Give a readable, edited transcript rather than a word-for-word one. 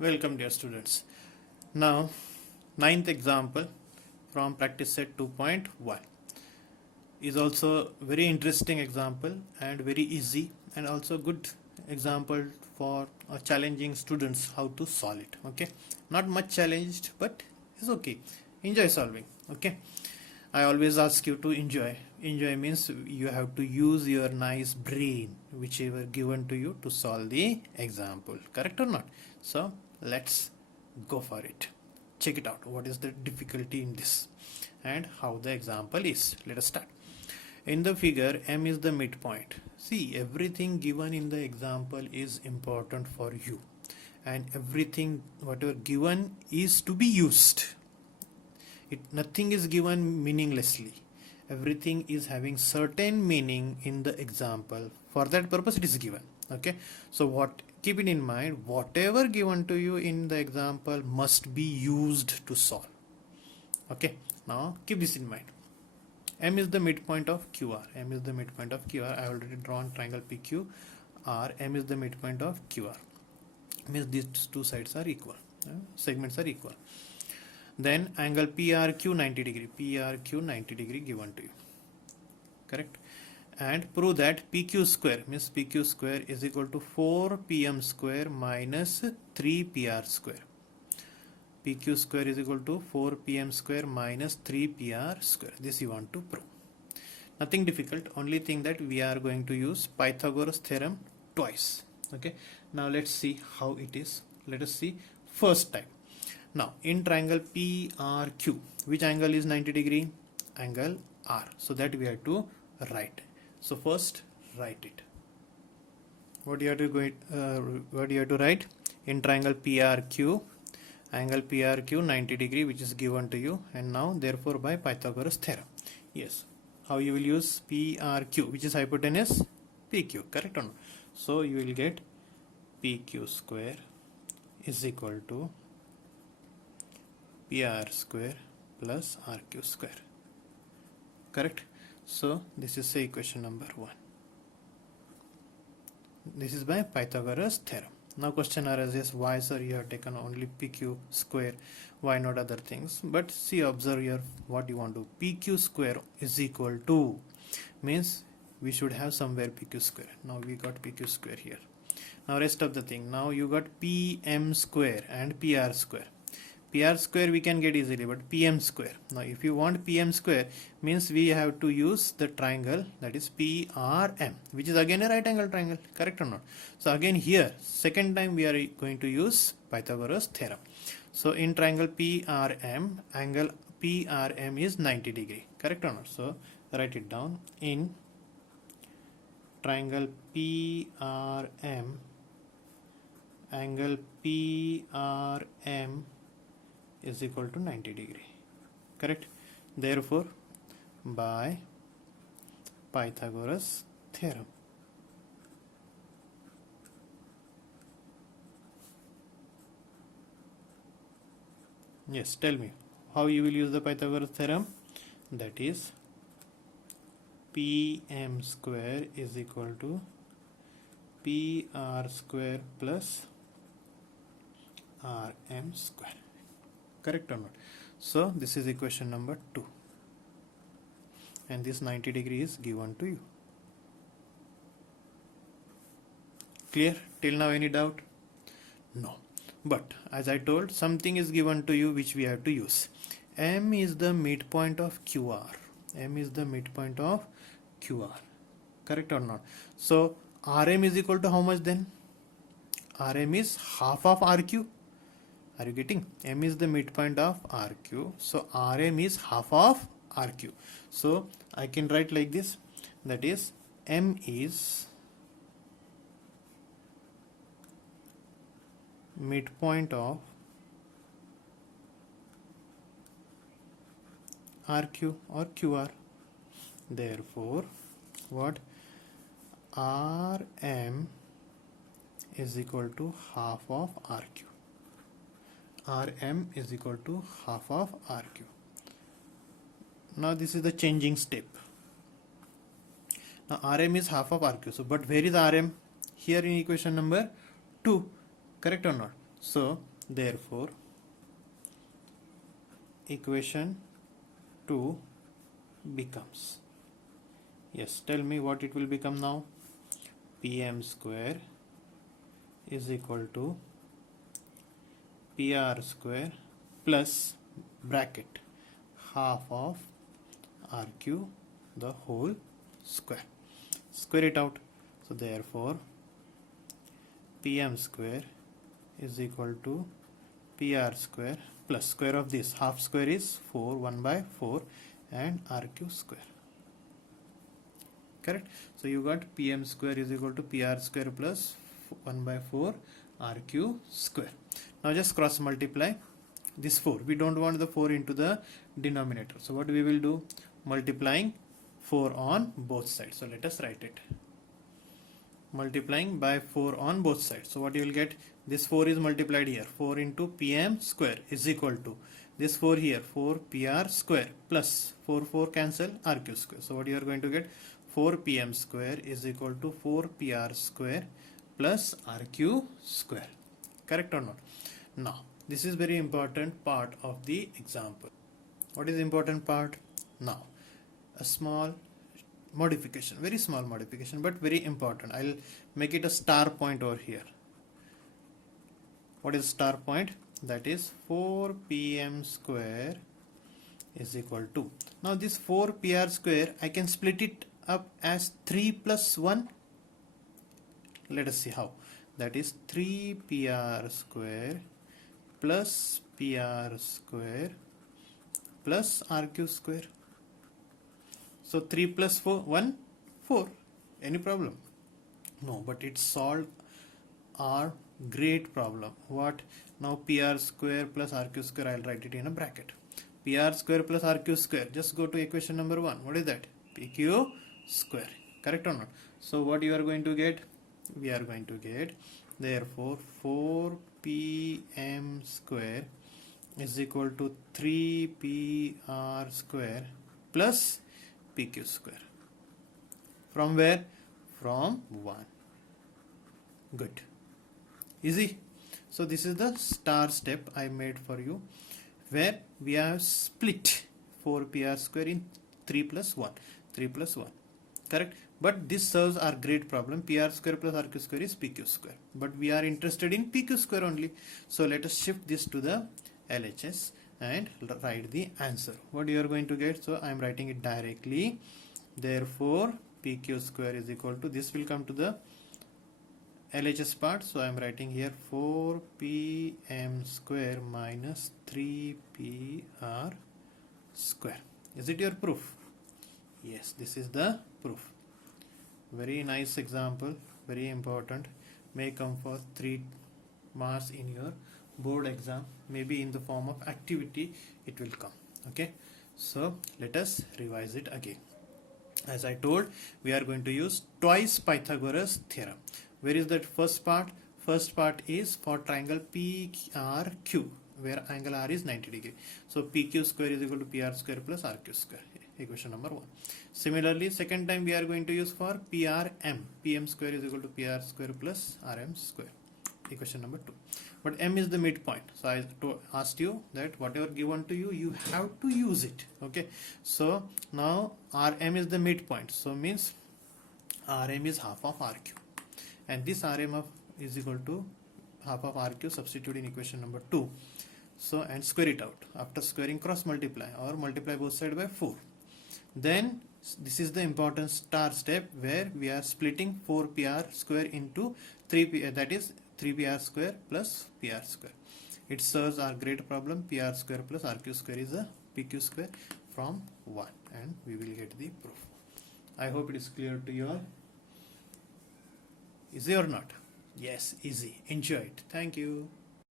Welcome dear students. Now ninth example from practice set 2.1 is also very interesting example and very easy and also good example for challenging students how to solve it. Okay, not much challenged but it's okay, enjoy solving. Okay, I always ask you to enjoy means you have to use your nice brain whichever given to you to solve the example, correct or not? So let's go for it. Check it out, what is the difficulty in this and how the example is. Let us start. In the figure, M is the midpoint. See, everything given in the example is important for you and everything whatever given is to be used. Nothing is given meaninglessly. Everything is having certain meaning in the example. For that purpose it is given. Okay, so keep it in mind, whatever given to you in the example must be used to solve. Okay, now keep this in mind. M is the midpoint of QR. M is the midpoint of QR. I already drawn triangle PQR. M is the midpoint of QR. Means these two sides are equal. Segments are equal. Then angle PRQ 90 degree. PRQ 90 degree given to you. Correct? And prove that PQ square means PQ square is equal to 4PM square minus 3PR square. PQ square is equal to 4PM square minus 3PR square. This you want to prove. Nothing difficult. Only thing that we are going to use Pythagoras theorem twice. Okay. Now let's see how it is. Let us see first time. Now in triangle PRQ, which angle is 90 degree? Angle R. So that we have to write. So first write it. What do you have to write? In triangle PRQ, angle PRQ 90 degree, which is given to you, and now therefore by Pythagoras theorem. Yes. How you will use PRQ, which is hypotenuse PQ, correct or not? So you will get PQ square is equal to PR square plus RQ square, correct? So this is the equation number 1. This is by Pythagoras theorem. Now question arises, why sir you have taken only PQ square, why not other things? But see, observe here what you want to. PQ square is equal to means we should have somewhere PQ square. Now we got PQ square here. Now rest of the thing, now you got PM square and PR square. PR square we can get easily, but PM square. Now if you want PM square means we have to use the triangle that is PRM, which is again a right angle triangle, correct or not? So again here second time we are going to use Pythagoras theorem. So in triangle PRM, angle PRM is 90 degree, correct or not? So write it down. In triangle PRM, angle PRM is equal to 90 degree, correct? Therefore by Pythagoras theorem, yes, tell me how you will use the Pythagoras theorem. That is PM square is equal to PR square plus RM square, correct or not? So this is equation number 2 and this 90 degree is given to you. Clear till now? Any doubt? No, but as I told, something is given to you which we have to use. M is the midpoint of QR. M is the midpoint of QR, correct or not? So RM is equal to how much then? RM is half of RQ. Are you getting? M is the midpoint of RQ, so RM is half of RQ. So I can write like this, that is M is midpoint of RQ or QR. Therefore what? RM is equal to half of RQ. RM is equal to half of RQ. Now this is the changing step. Now RM is half of RQ. So but where is RM? Here in equation number 2, correct or not? So Therefore, equation 2 becomes, yes, tell me what it will become now. Pm square is equal to Pr square plus bracket half of Rq the whole square. Square it out. So therefore, Pm square is equal to Pr square plus square of this. Half square is 4, 1 by 4 and Rq square. Correct? So you got Pm square is equal to Pr square plus 1 by 4 Rq square. Now just cross multiply this 4. We don't want the 4 into the denominator. So what we will do? Multiplying 4 on both sides. So let us write it. Multiplying by 4 on both sides. So what you will get? This 4 is multiplied here. 4 into Pm square is equal to this 4 here. 4 Pr square plus 4 cancel Rq square. So what you are going to get? 4 Pm square is equal to 4 Pr square plus Rq square. Correct or not? Now, this is very important part of the example. What is the important part? Now, a small modification, very small modification, but very important. I'll make it a star point over here. What is star point? That is 4 Pm square is equal to. Now this 4 Pr square, I can split it up as 3 plus 1. Let us see how. That is 3 Pr square plus Pr square plus Rq square. So 3 plus 4, 1, 4. Any problem? No, but it solved our great problem. What? Now Pr square plus Rq square, I'll write it in a bracket. Pr square plus Rq square. Just go to equation number 1. What is that? Pq square. Correct or not? So what you are going to get? We are going to get, therefore, 4 Pm square is equal to 3 Pr square plus Pq square. From where? From 1. Good. Easy. So this is the star step I made for you, where we have split 4 Pr square in 3 plus 1. 3 plus 1. Correct? But this serves our great problem. Pr square plus Rq square is Pq square. But we are interested in Pq square only. So let us shift this to the LHS and write the answer. What you are going to get? So I am writing it directly. Therefore, Pq square is equal to, this will come to the LHS part. So I am writing here 4 Pm square minus 3 Pr square. Is it your proof? Yes, this is the proof. Very nice example, very important. May come for 3 marks in your board exam. Maybe in the form of activity it will come. Okay, so let us revise it again. As I told, we are going to use twice Pythagoras theorem. Where is that first part? First part is for triangle PRQ, where angle R is 90 degree. So PQ square is equal to PR square plus RQ square. Equation number 1. Similarly, second time we are going to use for PRM. PM square is equal to PR square plus RM square. Equation number 2. But M is the midpoint. So I asked you that whatever given to you, you have to use it. Okay. So now RM is the midpoint. So means RM is half of RQ. And this RM is equal to half of RQ, substitute in equation number 2. So and square it out. After squaring, cross multiply or multiply both sides by 4. Then this is the important star step, where we are splitting 4 Pr square into 3 Pr, that is 3 Pr square plus Pr square. It serves our great problem. Pr square plus Rq square is a Pq square from 1, and we will get the proof. I hope it is clear to you all. Easy or not? Yes, easy. Enjoy it. Thank you.